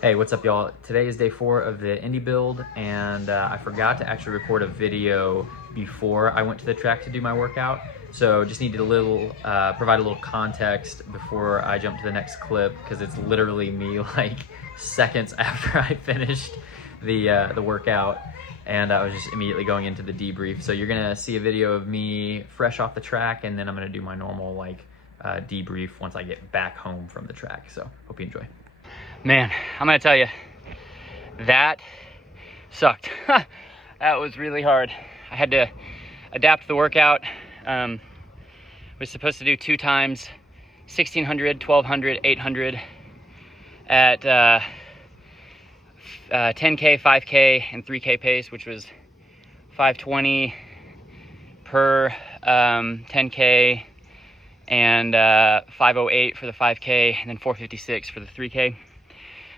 Hey, what's up, y'all? Today is day 4 of the Indy build, and I forgot to actually record a video before I went to the track to do my workout. So just needed provide a little context before I jump to the next clip, because it's literally me like seconds after I finished the workout, and I was just immediately going into the debrief. So you're gonna see a video of me fresh off the track, and then I'm gonna do my normal debrief once I get back home from the track. So hope you enjoy. Man, I'm gonna tell you, that sucked. That was really hard. I had to adapt the workout. Was supposed to do 2 times 1600, 1200, 800 at 10K, 5K, and 3K pace, which was 520 per 10K and 508 for the 5K, and then 456 for the 3K.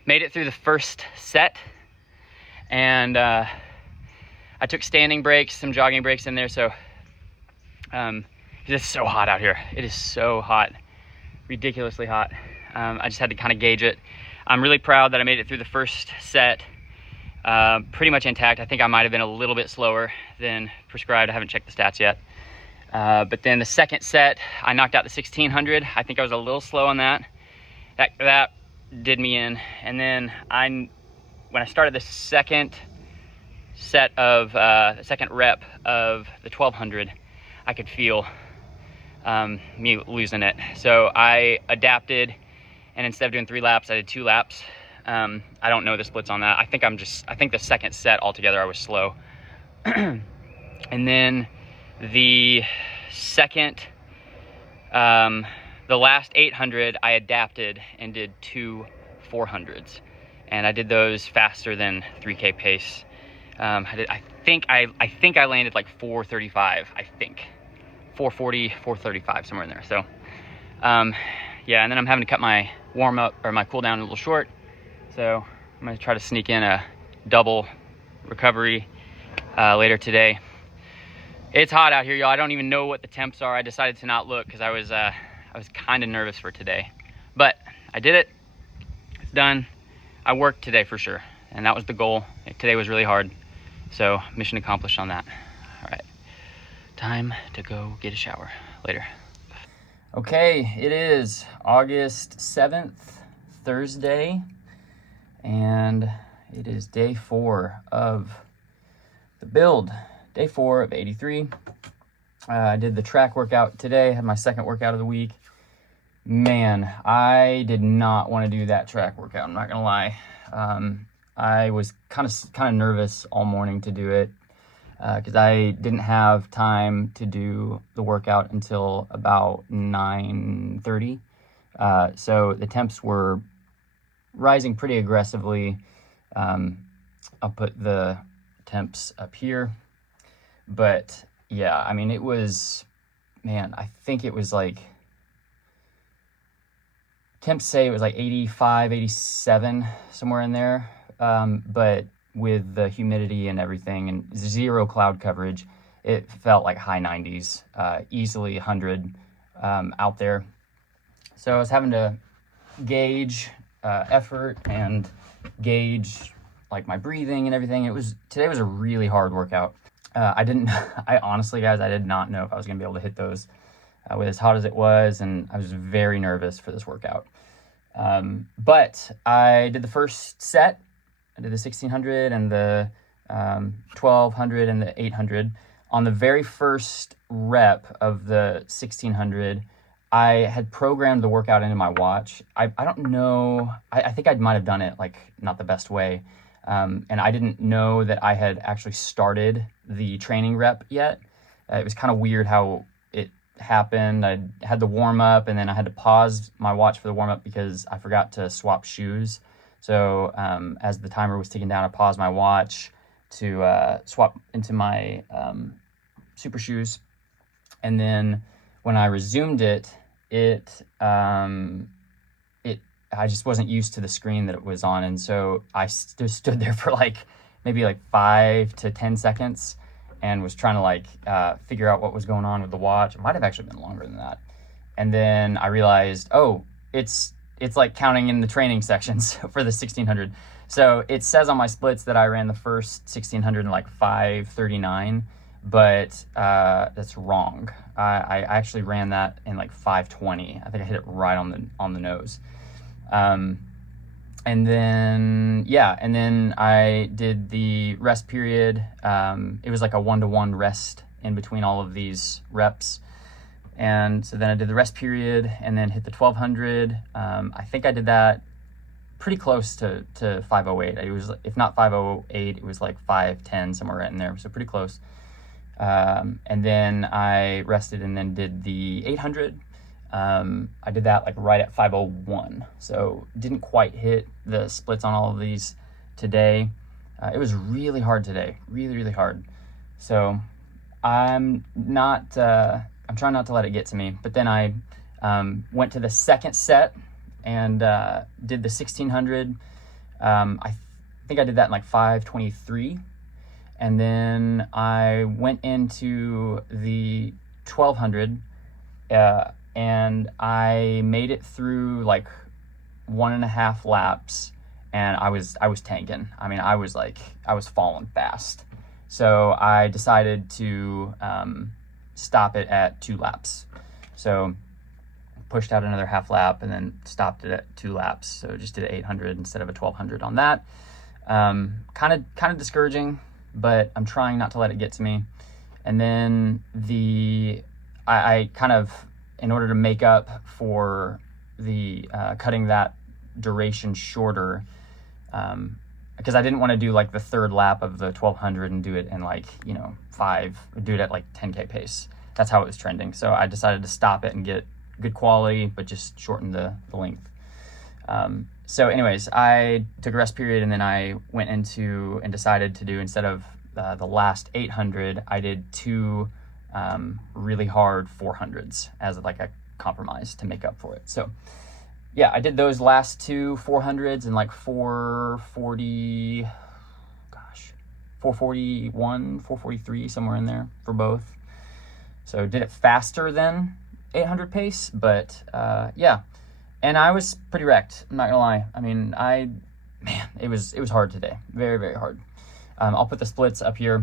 Made it through the first set, and I took standing breaks, some jogging breaks in there. So it's so hot out here. It is so hot, ridiculously hot. I just had to kind of gauge it. I'm really proud that I made it through the first set pretty much intact. I think I might have been a little bit slower than prescribed. I haven't checked the stats yet. But then the second set, I knocked out the 1600. I think I was a little slow on that. That did me in. And then when I started the second set of the second rep of the 1200, I could feel me losing it. So I adapted, and instead of doing 3 laps, I did 2 laps. I don't know the splits on that. I think the second set altogether I was slow. And then the second, the last 800, I adapted and did 2 400s, and I did those faster than 3K pace. I think I landed like 435. I think 440, 435, somewhere in there. So, yeah, and then I'm having to cut my warm up or my cool down a little short. So I'm gonna try to sneak in a double recovery later today. It's hot out here, y'all. I don't even know what the temps are. I decided to not look because I was kind of nervous for today, but I did it. It's done. I worked today for sure, and that was the goal. Today was really hard, so mission accomplished on that. All right, time to go get a shower. Later. Okay, it is August 7th, Thursday, and it is day 4 of the build. Day 4 of 83. I did the track workout today, had my second workout of the week. Man, I did not want to do that track workout, I'm not gonna lie. I was kind of nervous all morning to do it because I didn't have time to do the workout until about 9:30. So the temps were rising pretty aggressively. I'll put the temps up here. But yeah, I mean, it was, man, I think it was like, temps say it was like 85, 87, somewhere in there. But with the humidity and everything and 0 cloud coverage, it felt like high 90s, easily 100 out there. So I was having to gauge effort and gauge like my breathing and everything. Today was a really hard workout. I honestly, guys, I did not know if I was gonna be able to hit those with as hot as it was, and I was very nervous for this workout. But I did the first set. I did the 1600 and the 1200 and the 800. On the very first rep of the 1600, I had programmed the workout into my watch. I don't know, I think I might have done it like not the best way. And I didn't know that I had actually started the training rep yet. It was kind of weird how it happened. I had the warm up, and then I had to pause my watch for the warm up because I forgot to swap shoes. So as the timer was ticking down, I paused my watch to swap into my super shoes. And then when I resumed it, I just wasn't used to the screen that it was on, and so I stood there for maybe 5 to 10 seconds and was trying to figure out what was going on with the watch. It might have actually been longer than that. And then I realized, oh, it's it's like counting in the training sections for the 1600. So it says on my splits that I ran the first 1600 in like 5:39, but that's wrong. I actually ran that in like 5:20. I think I hit it right on the nose. And then, yeah, and then I did the rest period. It was like a 1-to-1 rest in between all of these reps. And so then I did the rest period and then hit the 1200. I think I did that pretty close to 5:08. It was, if not 5:08, it was like 5:10, somewhere right in there. So pretty close. And then I rested and then did the 800. I did that like right at 5:01. So didn't quite hit the splits on all of these today. It was really hard today, really, really hard. So I'm trying not to let it get to me. But then I went to the second set and did the 1600. I think I did that in like 5:23. And then I went into the 1200 and I made it through like 1.5 laps, and I was tanking. I mean, I was falling fast. So I decided to stop it at 2 laps. So pushed out another half lap and then stopped it at 2 laps. So just did an 800 instead of a 1200 on that. Kind of discouraging, but I'm trying not to let it get to me. And then I kind of, in order to make up for the cutting that duration shorter, because I didn't want to do like the third lap of the 1200 and do it in like, do it at like 10K pace. That's how it was trending. So I decided to stop it and get good quality, but just shorten the length. So anyways, I took a rest period and then I went into and decided to do, instead of the last 800, I did 2 really hard 400s as like a compromise to make up for it. So yeah, I did those last 2 400s in like 441, 443, somewhere in there for both. So did it faster than 800 pace, but yeah. And I was pretty wrecked, I'm not gonna lie. I mean, it was hard today. Very, very hard. I'll put the splits up here,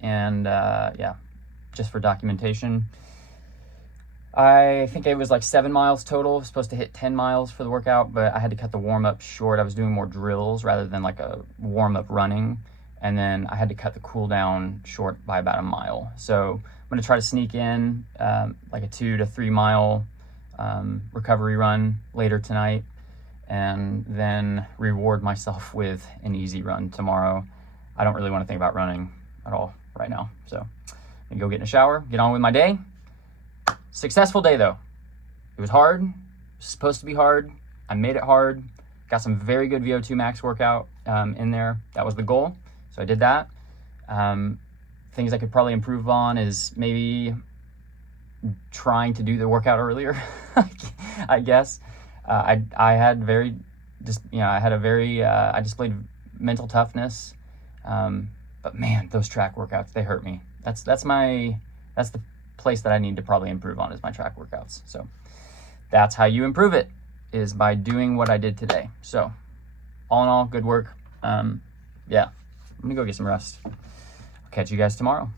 and yeah, just for documentation. I think it was like 7 miles total. Supposed to hit 10 miles for the workout, but I had to cut the warm-up short. I was doing more drills rather than like a warm-up running. And then I had to cut the cool down short by about 1 mile. So I'm gonna try to sneak in like a 2 to 3 mile recovery run later tonight, and then reward myself with an easy run tomorrow. I don't really want to think about running at all right now. So I'm gonna go get in a shower, get on with my day. Successful day though. It was hard. It was supposed to be hard. I made it hard. Got some very good VO2 max workout in there. That was the goal. So I did that. Things I could probably improve on is maybe trying to do the workout earlier. I guess I displayed mental toughness, but man, those track workouts, they hurt me. That's the place that I need to probably improve on, is my track workouts. So that's how you improve it, is by doing what I did today. So all in all, good work. Yeah, I'm gonna go get some rest. I'll catch you guys tomorrow.